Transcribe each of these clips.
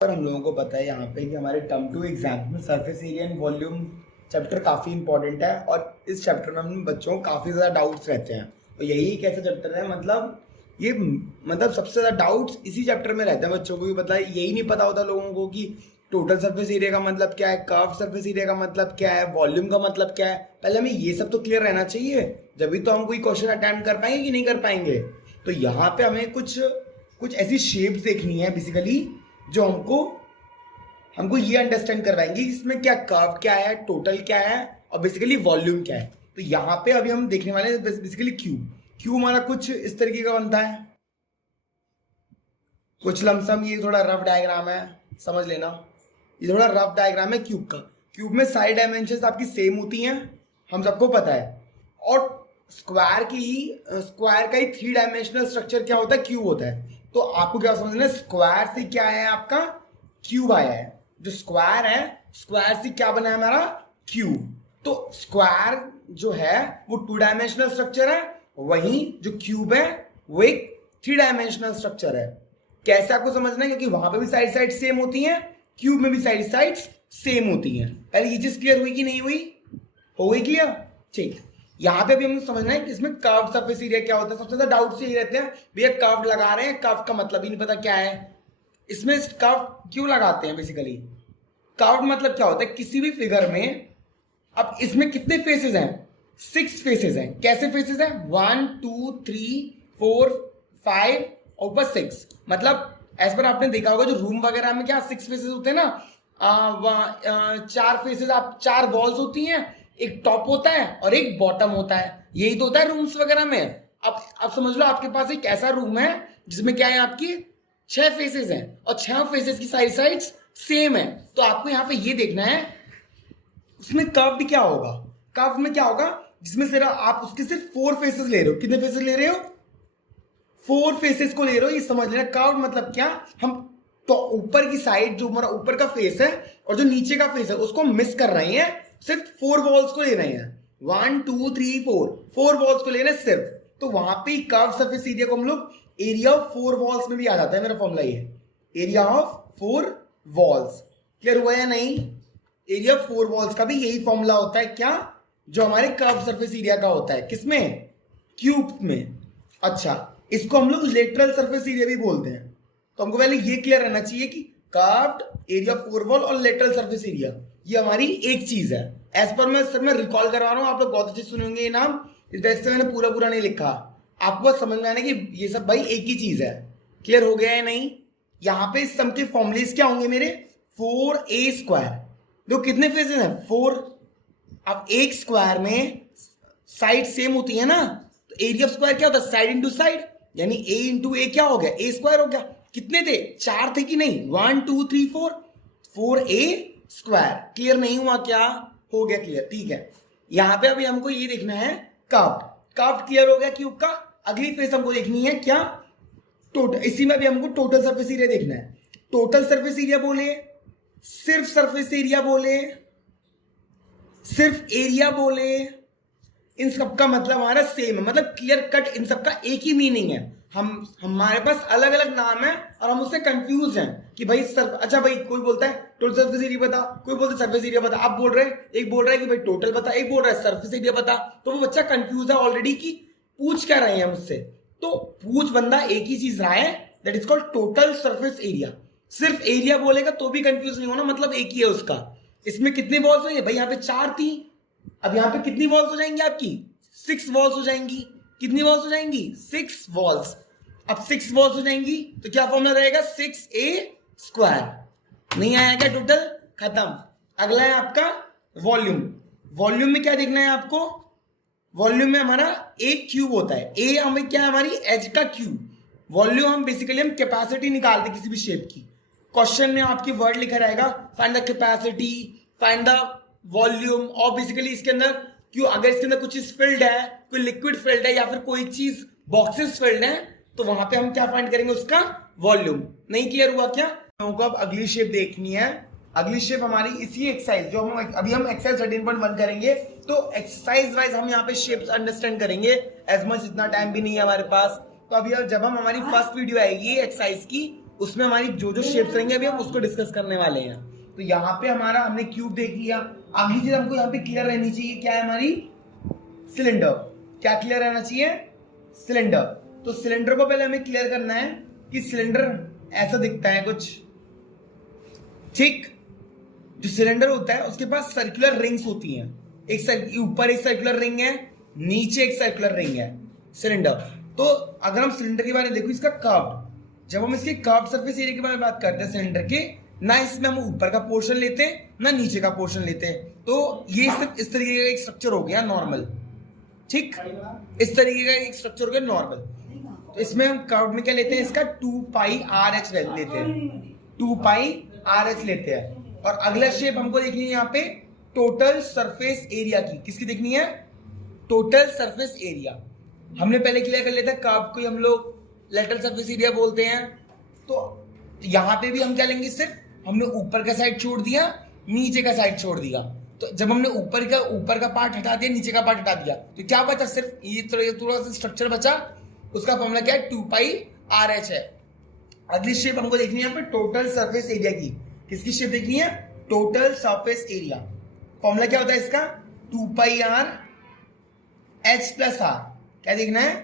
पर हम लोगों को पता है यहाँ पे कि हमारे टर्म टू एग्जाम में surface area and volume chapter काफ़ी इंपॉर्टेंट है और इस चैप्टर में हम बच्चों को काफ़ी ज़्यादा डाउट्स रहते हैं। तो यही एक ऐसा चैप्टर है मतलब सबसे ज़्यादा डाउट्स इसी चैप्टर में रहते हैं बच्चों को भी। मतलब यही नहीं पता होता लोगों को कि टोटल सरफेस एरिया का मतलब क्या है, कर्व सरफेस एरिया का मतलब क्या है, वॉल्यूम का मतलब क्या है। पहले हमें ये सब तो क्लियर रहना चाहिए, जब तो हम कोई क्वेश्चन अटेम्प्ट कर पाएंगे कि नहीं कर पाएंगे। तो यहाँ पे हमें कुछ कुछ ऐसी शेप्स देखनी है बेसिकली जो हमको हमको ये अंडरस्टैंड करवाएंगे कि इसमें क्या कर्व क्या है, टोटल क्या है और बेसिकली वॉल्यूम क्या है। तो यहाँ पे अभी हम देखने वाले हैं बेसिकली क्यूब। क्यूब हमारा कुछ इस तरीके का बनता है, कुछ लमसम। ये थोड़ा रफ डायग्राम है, समझ लेना। ये थोड़ा रफ डायग्राम है क्यूब का। क्यूब में सारी डायमेंशंस आपकी सेम होती हैं, हम सबको पता है। और स्क्वायर का ही 3 डायमेंशनल स्ट्रक्चर क्या होता है, क्यूब होता है। तो आपको क्या समझना है, स्क्वायर से क्या है आपका क्यूब आया है। जो स्क्वायर है, स्क्वायर से क्या बना है हमारा क्यूब। तो स्क्वायर जो है वो 2 डायमेंशनल स्ट्रक्चर है, वहीं जो क्यूब है वो एक 3 डायमेंशनल स्ट्रक्चर है। कैसे आपको समझना है, क्योंकि वहां पे भी साइड सेम होती हैं, क्यूब में भी साइड सेम होती हैं। पहले ये चीज क्लियर हुई कि नहीं हुई, हो गई क्लियर? ठीक। यहाँ पे भी हमें समझना है कि इसमें कर्व सरफेस एरिया क्या होता है। सबसे ज्यादा डाउट यही रहते हैं, भैया कर्व लगा रहे हैं, कर्व का मतलब ही नहीं पता क्या है। इसमें कर्व क्यों लगाते हैं बेसिकली? कर्व मतलब क्या होता है किसी भी फिगर में। अब इसमें कितने फेसेस हैं, 6 फेसेस हैं। कैसे फेसेस हैं, 1 2 3 4 5 और ऊपर 6। मतलब एज पर आपने देखा होगा जो रूम वगैरह में क्या 6 फेसेस होते हैं ना, 4 फेसेस, आप 4 वॉल्स होती हैं, एक टॉप होता है और एक बॉटम होता है। यही तो होता है रूम्स वगैरह में। अब समझ लो आपके पास एक ऐसा रूम है जिसमें क्या है, आपकी 6 फेसेस हैं और 6 फेसेस की साइड्स सेम है। तो आपको यहाँ पे ये देखना है उसमें कर्व क्या होगा। कर्व में क्या होगा, जिसमें सिर्फ आप उसके सिर्फ 4 फेसेस ले रहे हो। कितने फेसेस ले रहे हो, 4 फेसेस को ले रहे हो। ये समझ लेना कर्व मतलब क्या। हम तो ऊपर की साइड जो हमारा ऊपर का फेस है और जो नीचे का फेस है उसको मिस कर रहे हैं, सिर्फ 4 वॉल्स को ले रहे हैं। 1 2 3 4 वॉल्स को ले रहे हैं सिर्फ। तो वहां पे कर्व सरफेस एरिया को हम लोग एरिया ऑफ 4 वॉल्स में भी आ जाता है। मेरा फॉर्मूला ये एरिया ऑफ 4 वॉल्स। क्लियर हुआ या नहीं? एरिया ऑफ 4 वॉल्स का भी यही फॉर्मूला होता है क्या, जो हमारे कर्व सरफेस एरिया का होता है। किसमें, क्यूब में। अच्छा, इसको हम लोग लेटरल सरफेस एरिया भी बोलते हैं। तो हमको पहले ये क्लियर रहना चाहिए कि कर्व्ड एरिया ऑफ 4 वॉल और लेटरल सरफेस एरिया ये हमारी एक चीज है। एज पर मैं रिकॉल करवा रहा हूं, आप लोग बहुत अच्छे सुने होंगे ये नाम, इस वजह से मैंने पूरा नहीं लिखा। आपको बस समझ में आना कि ये सब भाई एक ही चीज है। क्लियर हो गया है नहीं? यहां पे इस सम के फॉर्मुलेस क्या होंगे मेरे, 4a²। देखो कितने फेसेस हैं, 4। अब एक स्क्वायर में साइड सेम होती है ना, तो एरिया ऑफ स्क्वायर क्या होता है, साइड इंटू साइड, यानी a इंटू ए क्या हो गया, a² हो गया। कितने थे, 4 थे कि नहीं, 1 2 3 4 a²। क्लियर नहीं हुआ क्या, हो गया क्लियर? ठीक है। यहां पे अभी हमको ये देखना है कर्व क्लियर हो गया क्यूब का। अगली फेस हमको देखनी है क्या, टोटल। इसी में भी हमको टोटल सरफेस एरिया देखना है। टोटल सरफेस एरिया बोले, सिर्फ सरफेस एरिया बोले, सिर्फ एरिया बोले, इन सबका मतलब हमारा सेम है। मतलब क्लियर कट इन सबका एक ही मीनिंग है। हमारे पास अलग अलग नाम है और हम उससे कंफ्यूज हैं कि भाई अच्छा भाई कोई बोलता है टोटल सरफेस एरिया बता, कोई बोलता है सरफेस एरिया बता। आप बोल रहे हैं, एक बोल रहा है कि भाई टोटल बता, एक बोल रहा है सरफेस एरिया बता। तो वो बच्चा कंफ्यूज है ऑलरेडी कि पूछ क्या रहे हैं मुझसे। तो पूछ बंदा एक ही चीज रहा है, that is called total surface area. सिर्फ एरिया बोलेगा तो भी कंफ्यूज नहीं होना, मतलब एक ही है उसका। इसमें कितने वॉल्स होंगे भाई, यहाँ पे 4 थी, अब यहाँ पे कितनी वॉल्स हो जाएंगी आपकी, 6 वॉल्स हो जाएंगी। कितनी वॉल्स हो जाएंगी, 6 वॉल्स। अब 6 वॉल्स हो जाएंगी तो क्या फॉर्मूला रहेगा, 6a²। नहीं आया क्या, टोटल खत्म। अगला है आपका वॉल्यूम। वॉल्यूम में क्या देखना है आपको, वॉल्यूम में हमारा एक क्यूब होता है। ए हमें क्या है, हमारी एज का क्यूब। वॉल्यूम हम बेसिकली हम कैपेसिटी निकालते किसी भी शेप की। क्वेश्चन में आपकी वर्ड लिखा रहेगा, find the capacity, find the volume. और बेसिकली इसके अंदर क्यों, अगर इसके अंदर कुछ चीज फिल्ड है, कोई लिक्विड फिल्ड है या फिर कोई चीज बॉक्सेस फिल्ड है, तो वहां पे हम क्या फाइंड करेंगे, उसका वॉल्यूम। नहीं क्लियर हुआ क्या? हमको अब अगली शेप देखनी है। अगली शेप हमारी इसी एक्सरसाइज जो हम अभी हम एक्सरसाइज 13.1 करेंगे। तो एक्सरसाइज वाइज हम यहाँ पे शेप्स अंडरस्टैंड करेंगे। एज मच इतना टाइम भी नहीं है हमारे पास। तो अभी जब हम हमारी फर्स्ट वीडियो आएगी एक्सरसाइज की, उसमें हमारी जो जो शेप्स रहेंगे अभी हम उसको डिस्कस करने वाले हैं। तो यहाँ पे हमारा हमने क्यूब देख लिया। अगली चीज हमको यहाँ पे क्लियर रहनी चाहिए, क्या है हमारी सिलेंडर। क्या क्लियर रहना चाहिए? सिलेंडर। तो सिलेंडर को पहले हमें क्लियर करना है कि सिलेंडर ऐसा दिखता है कुछ, ठीक। जो सिलेंडर होता है उसके पास सर्कुलर रिंग्स होती हैं, एक ऊपर एक सर्कुलर रिंग है, नीचे एक सर्कुलर रिंग है सिलेंडर। तो अगर हम सिलेंडर के बारे में देखो, इसका कर्व, जब हम इसके कर्व सरफेस एरिया के बारे में बात करते हैं सिलेंडर के, ना इसमें हम ऊपर का पोर्शन लेते हैं ना नीचे का पोर्शन लेते हैं। तो ये सिर्फ इस तरीके का एक स्ट्रक्चर हो गया नॉर्मल, ठीक। इस तरीके का एक स्ट्रक्चर हो गया नॉर्मल। तो इसमें हम कर्व में क्या लेते हैं, इसका 2 पाई आर एच लेते हैं, 2 पाई आर एच लेते हैं। और अगला शेप हमको देखनी है यहाँ पे टोटल सरफेस एरिया की। किसकी देखनी है? Total surface area. हमने पहले क्लियर कर लिया था, कर्व को हम लोग लेटरल सरफेस एरिया बोलते हैं। तो यहाँ पे भी हम क्या लेंगे, सिर्फ हमने ऊपर का साइड छोड़ दिया, नीचे का साइड छोड़ दिया। तो जब हमने ऊपर का पार्ट हटा दिया, नीचे का पार्ट हटा दिया, तो क्या बचा? सिर्फ ये थोड़ा सा स्ट्रक्चर बचा। उसका फॉर्मूला क्या है? 2 पाई आर एच है। अगली शेप हमको देखनी है यहाँ पे टोटल सरफेस एरिया की। किसकी शेप देखनी है? Total surface area. फॉर्मूला क्या होता है इसका? 2 pi R H plus are. क्या देखना है?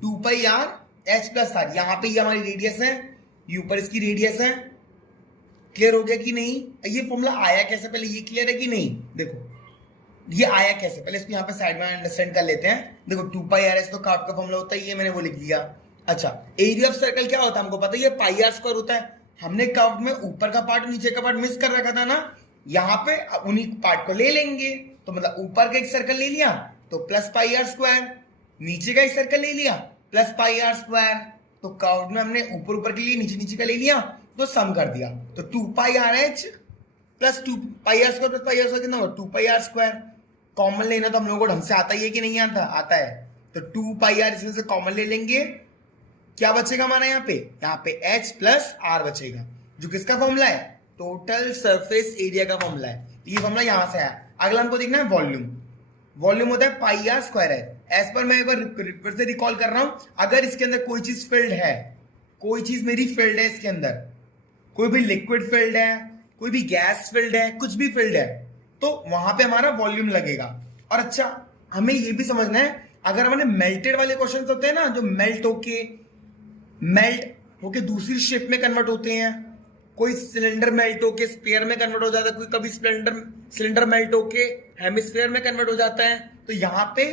2 pi R H plus are. यहाँ पे ये हमारी रेडियस है, ये ऊपर इसकी रेडियस है। क्लियर हो गया कि नहीं? ये फॉर्मूला आया कैसे, पहले ये क्लियर है कि नहीं? देखो ये आया कैसे, पहले इसको यहाँ पे साइड में अंडरस्टैंड कर लेते हैं। देखो 2 पाई आर एच तो कर्व का फॉर्मूला होता है, ये मैंने वो लिख दिया। अच्छा, एरिया ऑफ सर्कल क्या होता है हमको पता है, ये पाई आर स्क्वायर होता है। हमने कर्व में ऊपर का पार्ट नीचे का पार्ट मिस कर रखा था ना, यहाँ पे उन्हीं पार्ट को ले लेंगे। तो मतलब ऊपर का एक सर्कल ले लिया तो प्लस पाई आर स्क्वायर, नीचे का एक सर्कल ले लिया प्लस पाई आर स्क्वायर। तो कर्व में हमने ऊपर के लिए नीचे नीचे का ले लिया तो सम कर दिया। तो 2 pi R H plus 2 pi R square plus pi R square कितना होगा? 2 पाई आर स्क्वायर। कॉमन लेना तो हम लोगों को ढंग से आता ही है कि नहीं आता? आता है। तो 2 पाई आर इसमें से कॉमन ले लेंगे, क्या बचेगा हमारा यहाँ पे h प्लस आर बचेगा, जो किसका फॉर्मूला है? टोटल सरफेस एरिया का फॉर्मूला है। ये फॉर्मूला यहां से आया। अगला हमको देखना है वॉल्यूम। वॉल्यूम होता है पाई आर स्क्वायर है। एज पर मैं एक बार से रिकॉल कर रहा हूं, अगर इसके अंदर कोई चीज फिल्ड है, कोई चीज मेरी फिल्ड है इसके अंदर, कोई भी लिक्विड फिल्ड है, कोई भी गैस फिल्ड है, कुछ भी फिल्ड है, तो वहां पे हमारा वॉल्यूम लगेगा। और अच्छा, हमें ये भी समझना है, अगर हमारे मेल्टेड वाले क्वेश्चन होते हैं ना, जो मेल्ट होके दूसरी शेप में कन्वर्ट होते हैं, कोई सिलेंडर मेल्ट होके स्फीयर में कन्वर्ट हो जाता है, कोई कभी सिलेंडर मेल्ट होके हेमिस्फीयर में कन्वर्ट हो जाता है। तो यहाँ पे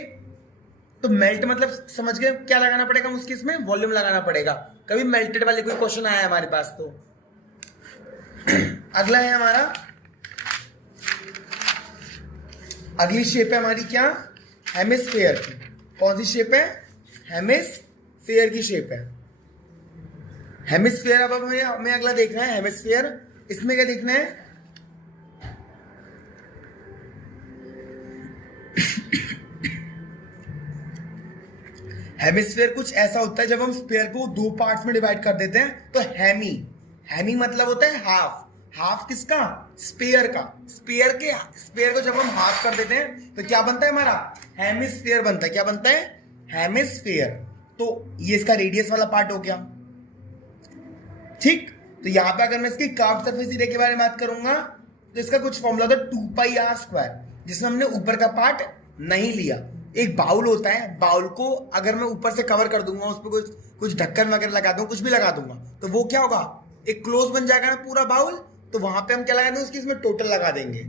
तो मेल्ट मतलब समझ गए क्या लगाना पड़ेगा उसके, इसमें वॉल्यूम लगाना पड़ेगा। कभी मेल्टेड वाले कोई क्वेश्चन आया है हमारे पास तो। अगला है हमारा, अगली शेप है हमारी क्या? हेमिस्फीयर की। कौन सी शेप है? हेमिस्फीयर की शेप है। हेमिस्फीयर अब हमें अगला देखना है हेमिस्फीयर। इसमें क्या देखना है? हेमिस्फीयर कुछ ऐसा होता है, जब हम स्फीयर को 2 पार्ट्स में डिवाइड कर देते हैं तो हेमी मतलब होता है हाफ। हाफ किसका? स्फीयर का। स्फीयर को जब हम हाफ कर देते हैं तो क्या बनता है हमारा? हेमिस्फीयर बनता है। क्या बनता है? हेमिस्फीयर। तो ये इसका रेडियस वाला पार्ट हो गया, ठीक। तो यहां पे अगर मैं इसकी कर्व सरफेस एरिया के बारे में बात करूंगा तो इसका कुछ फॉर्मूला था 2 पाई आर स्क्वायर, जिसमें हमने ऊपर का पार्ट नहीं लिया। एक बाउल होता है, बाउल को अगर मैं ऊपर से कवर कर दूंगा, उस पर कुछ ढक्कन वगैरह लगा दूंगा, कुछ भी लगा दूंगा, तो वो क्या होगा? एक क्लोज बन जाएगा ना पूरा बाउल। तो वहां पे हम क्या लगा देंगे? उसकी इसमें टोटल लगा देंगे।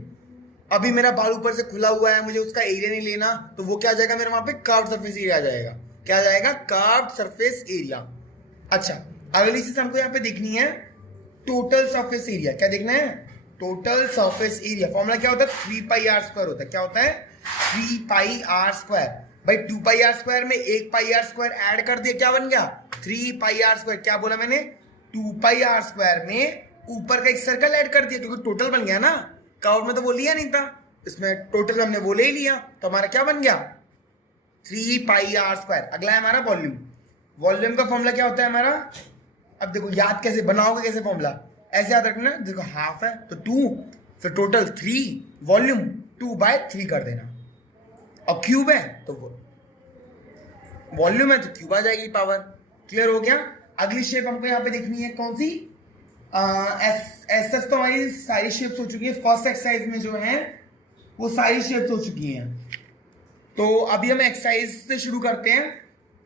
अभी मेरा बाउल ऊपर से खुला हुआ है, मुझे उसका एरिया नहीं लेना, तो वो क्या आ जाएगा मेरे वहां पे? कर्व सरफेस एरिया आ जाएगा। क्या आ जाएगा? Curve surface area. अच्छा, अगली चीज हमको यहाँ पे देखनी है टोटल सरफेस एरिया। क्या देखना है? Total surface area. फॉर्मूला क्या होता है? 3 पाई आर स्क्वायर होता है। क्या होता है? 3 पाई आर स्क्वायर। भाई 2 पाई आर स्क्वायर में 1 पाई आर स्क्वायर ऐड कर दिया, क्या बन गया? 3 पाई आर स्क्वायर। क्या बोला मैंने? 2 पाई आर स्क्वायर में ऊपर का एक सर्कल ऐड कर दिया, क्योंकि टोटल बन गया ना। कर्व में तो वो लिया नहीं था, इसमें टोटल हमने वो ले लिया, तो हमारा क्या बन गया? 3 पाई आर स्क्वायर। अगला है हमारा वॉल्यूम। वॉल्यूम का फॉर्मूला क्या होता है हमारा? अब देखो याद कैसे बनाओगे, कैसे फॉर्मूला? ऐसे याद रखना, देखो हाफ है तो 2, फिर टोटल 3, वॉल्यूम 2/3 कर देना, और क्यूब है तो वॉल्यूम है तो क्यूब आ जाएगी पावर। क्लियर हो गया? अगली शेप हमको यहाँ पे देखनी है, कौन सी? एस सच तो हमारी सारी शेप्स हो चुकी है। फर्स्ट एक्सरसाइज में जो है वो सारी शेप्स हो चुकी हैं। तो अभी हम एक्सरसाइज से शुरू करते हैं।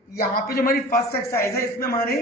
यहाँ पे जो हमारी फर्स्ट एक्सरसाइज है इसमें हमारे